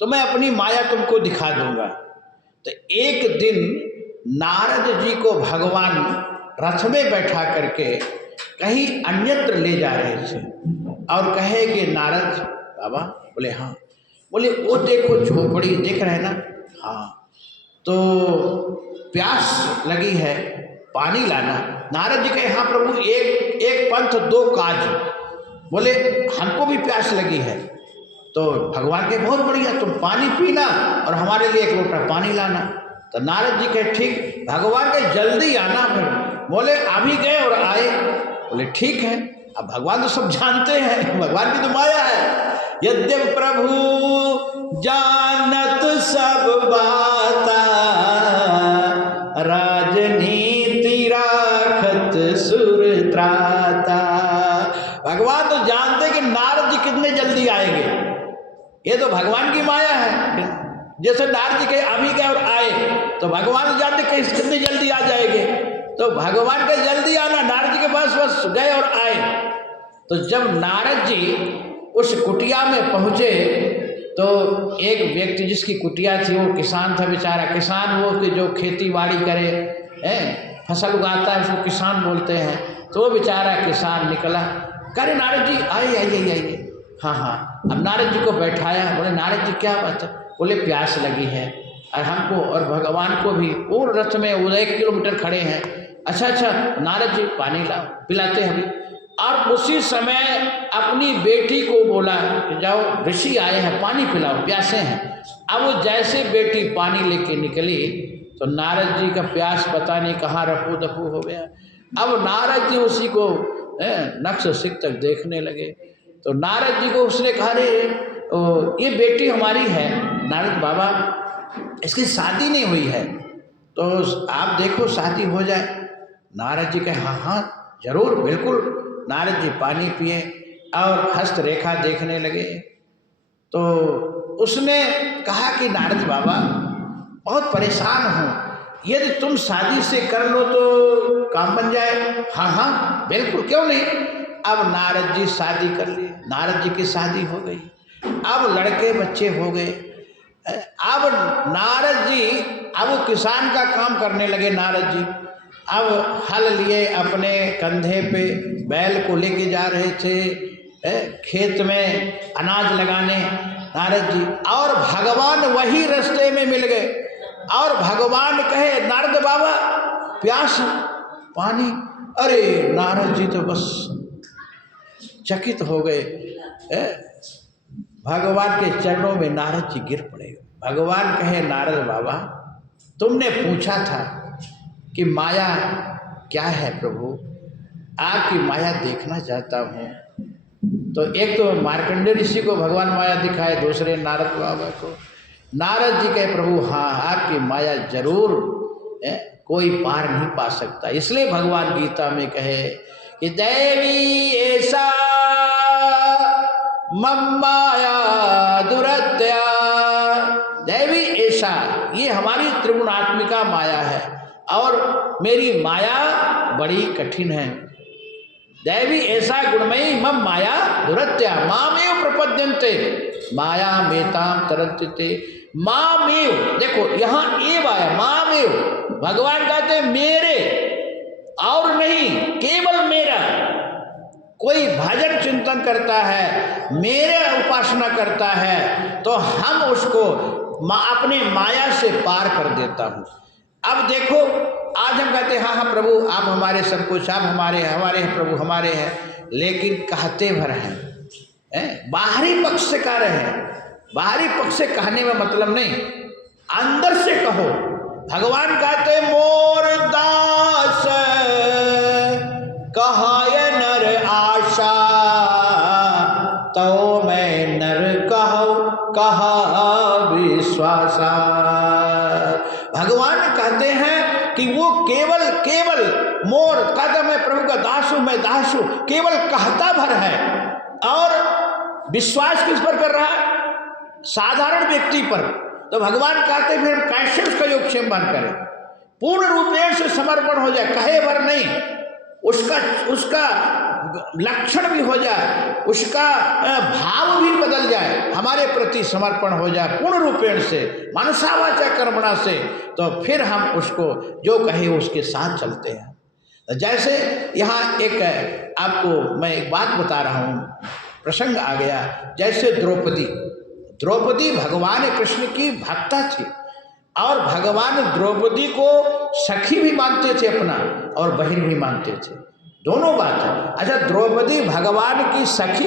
तो मैं अपनी माया तुमको दिखा दूंगा। तो एक दिन नारद जी को भगवान रथ में बैठा करके कहीं अन्यत्र ले जा रहे थे और कहे कि नारद बाबा, बोले हाँ, बोले वो देखो झोपड़ी देख रहे हैं ना, हाँ, तो प्यास लगी है, पानी लाना। नारद जी कहे हाँ प्रभु, एक पंथ दो काज, बोले हमको भी प्यास लगी है। तो भगवान के बहुत बढ़िया, तुम पानी पीना और हमारे लिए एक लोटा पानी लाना। तो नारद जी कहे ठीक, भगवान के जल्दी आना। फिर बोले अभी गए और आए। बोले ठीक है। अब भगवान तो सब जानते हैं, भगवान की तो माया है। यद्यप प्रभु जानत सब बाता, राजनीति राखत सुर त्राता। भगवान तो जानते कि नारद जी कितने जल्दी आएंगे, ये तो भगवान की माया है। जैसे नारद जी के अभी गए और आए, तो भगवान जानते कि कितने जल्दी आ जाएंगे। तो भगवान का जल्दी आना, नारद जी के पास बस गए और आए। तो जब नारद जी उस कुटिया में पहुँचे तो एक व्यक्ति जिसकी कुटिया थी वो किसान था बेचारा। किसान वो कि जो खेती बाड़ी करे, फसल उगाता है, उसको किसान बोलते हैं। तो वो बेचारा किसान निकला, करे नारद जी आइए आइए आइए। हाँ हाँ। अब नारद जी को बैठाया। बोले नारद जी क्या बात है? बोले प्यास लगी है और हमको और भगवान को भी। वो रथ में वो 1 किलोमीटर खड़े हैं। अच्छा अच्छा नारद जी पानी लाओ, पिलाते हैं अभी। और उसी समय अपनी बेटी को बोला कि जाओ ऋषि आए हैं, पानी पिलाओ, प्यासे हैं। अब वो जैसे बेटी पानी लेके निकली तो नारद जी का प्यास पता नहीं कहाँ रफू दफू हो गया। अब नारद जी उसी को नक्श सिक तक देखने लगे। तो नारद जी को उसने कहा रे ये बेटी हमारी है नारद बाबा, इसकी शादी नहीं हुई है, तो आप देखो शादी हो जाए। नारद जी कहे हाँ हाँ जरूर बिल्कुल। नारद जी पानी पिए और हस्त रेखा देखने लगे। तो उसने कहा कि नारद बाबा बहुत परेशान हूँ, यदि तुम शादी से कर लो तो काम बन जाए। हाँ हाँ बिल्कुल, क्यों नहीं। अब नारद जी शादी कर लिए, नारद जी की शादी हो गई। अब लड़के बच्चे हो गए। अब नारद जी अब वो किसान का काम करने लगे। नारद जी अब हल लिए अपने कंधे पे, बैल को लेके जा रहे थे खेत में अनाज लगाने नारद जी। और भगवान वही रास्ते में मिल गए और भगवान कहे नारद बाबा प्यास पानी। अरे नारद जी तो बस चकित हो गए। भगवान के चरणों में नारद जी गिर पड़े। भगवान कहे नारद बाबा तुमने पूछा था कि माया क्या है प्रभु, आपकी माया देखना चाहता हूँ। तो एक तो मार्कंडेय ऋषि को भगवान माया दिखाए, दूसरे नारद बाबा को। नारद जी कहे प्रभु हाँ आपकी माया जरूर कोई पार नहीं पा सकता। इसलिए भगवान गीता में कहे कि देवी ऐसा मम माया दुरत्या। देवी ऐसा, ये हमारी त्रिगुणात्मिका माया है और मेरी माया बड़ी कठिन है। दैवी ऐसा गुणमयी मम माया दुरत्या मामेव प्रपद्यन्ते माया मेताम तरन्ते। मामेव, देखो यहाँ एव आया, मामेव। भगवान कहते मेरे और नहीं, केवल मेरा। कोई भजन चिंतन करता है, मेरे उपासना करता है, तो हम उसको अपने माया से पार कर देता हूँ। अब देखो आज हम कहते हैं हाँ हाँ प्रभु आप हमारे सब कुछ, आप हमारे हैं प्रभु हमारे हैं, लेकिन कहते भर हैं, बाहरी पक्ष से कह रहे हैं। बाहरी पक्ष से कहने में मतलब नहीं, अंदर से कहो। भगवान कहते मोर दास कहाय नर आशा, तो मैं नर कहा विश्वासा। भगवान कहते हैं कि वो केवल मोर कहता मैं प्रभु का दास हूं, मैं दास हूं, केवल कहता भर है। और विश्वास किस पर कर रहा है? साधारण व्यक्ति पर। तो भगवान कहते फिर कैसे उसका योगक्षेम करें? पूर्ण रूपेण से समर्पण हो जाए, कहे भर नहीं। उसका लक्षण भी हो जाए, उसका भाव भी बदल जाए, हमारे प्रति समर्पण हो जाए पूर्ण रूपेण से, मनसा वाचा कर्मणा से, तो फिर हम उसको जो कहे उसके साथ चलते हैं। जैसे यहाँ एक आपको मैं एक बात बता रहा हूँ, प्रसंग आ गया। जैसे द्रौपदी भगवान कृष्ण की भक्ता थी और भगवान द्रौपदी को सखी भी मानते थे अपना और बहन भी मानते थे, दोनों बात है। अच्छा, द्रौपदी भगवान की सखी